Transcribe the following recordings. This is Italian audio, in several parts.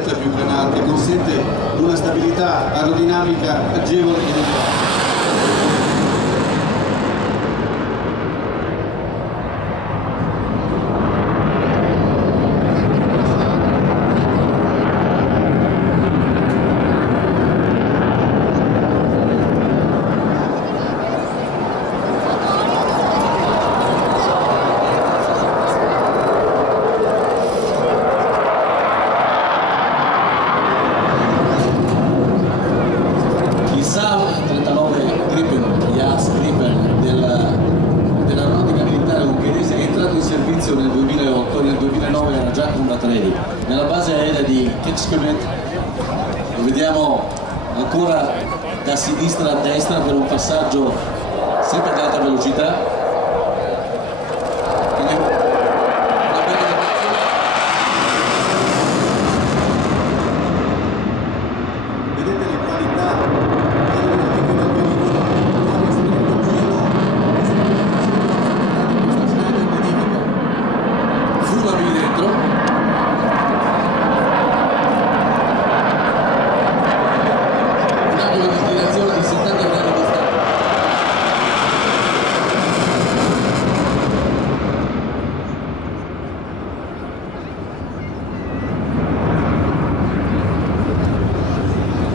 sicurezza più frenante, consente una stabilità aerodinamica agevole e adeguata. Nel 2008, nel 2009 era già Combat Ready nella base aerea di Kecskemét. Lo vediamo ancora da sinistra a destra per un passaggio sempre ad alta velocità.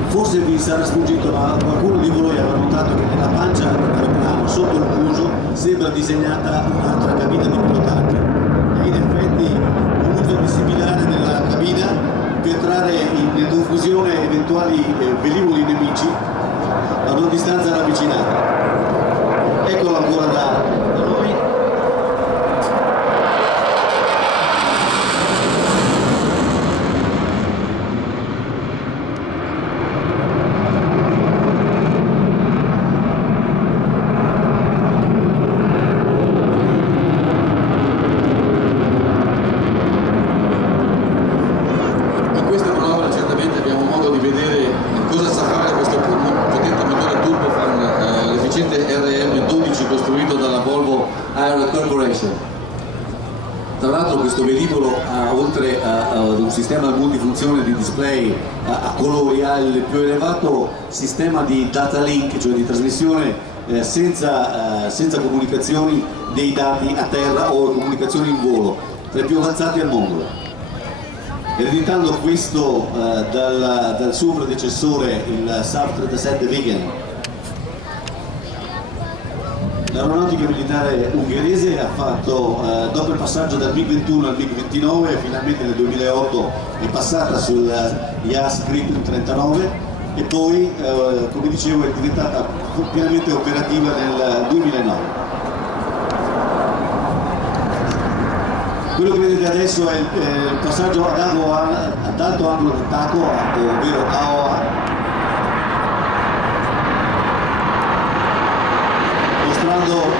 Forse vi sarà sfuggito, ma qualcuno di voi avrà notato che nella pancia dell'aeroplano, sotto il muso, sembra disegnata un'altra cabina di pilotaggio. E in effetti l'uso dissimilare della cabina per trarre in confusione eventuali velivoli nemici ad una distanza ravvicinata. Eccolo ancora da noi. RM12 costruito dalla Volvo Aero Corporation. Tra l'altro questo velivolo ha, oltre ad un sistema multifunzione di display a colori, ha il più elevato sistema di data link, cioè di trasmissione senza comunicazioni dei dati a terra o comunicazioni in volo, tra i più avanzati al mondo. Ereditando questo dal suo predecessore, il Saab 37 Viggen, l'aeronautica militare ungherese ha fatto, dopo il passaggio dal MiG-21 al MiG-29, finalmente nel 2008 è passata sul JAS Gripen 39 e poi, come dicevo, è diventata pienamente operativa nel 2009. Quello che vedete adesso è il passaggio ad alto angolo d'attacco, ovvero AOA,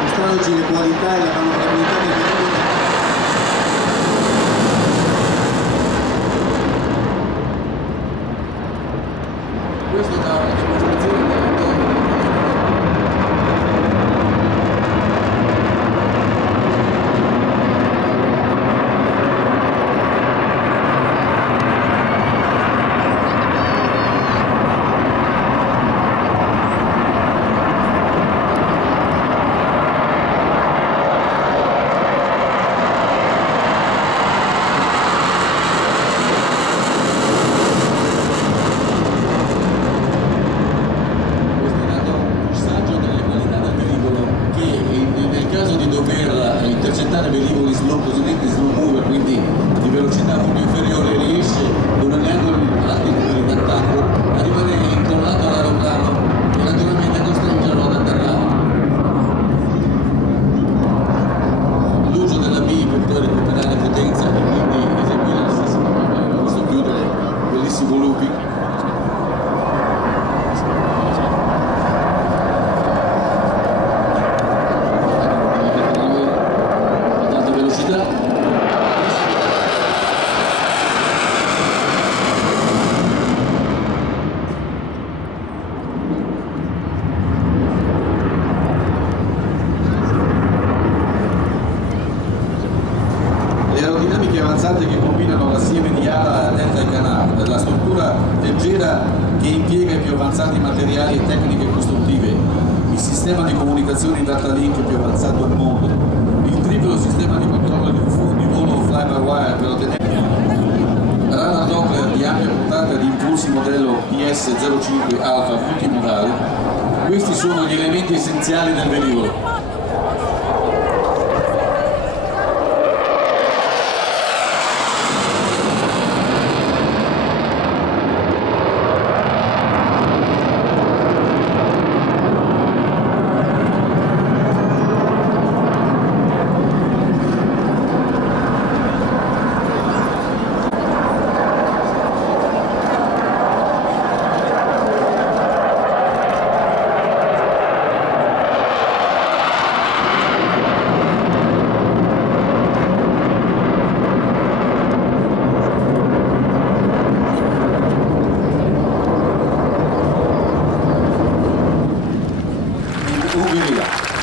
mostrandoci le qualità e la manovrabilità del velivolo. Questo dà una dimostrazione multi-canal, la struttura leggera che impiega i più avanzati materiali e tecniche costruttive, il sistema di comunicazione in data link più avanzato al mondo, il triplo sistema di controllo di volo fly-by-wire per ottenere radar Doppler di ampia portata di impulsi modello PS-05 Alpha multimodale. Questi sono gli elementi essenziali del velivolo. Ungheria.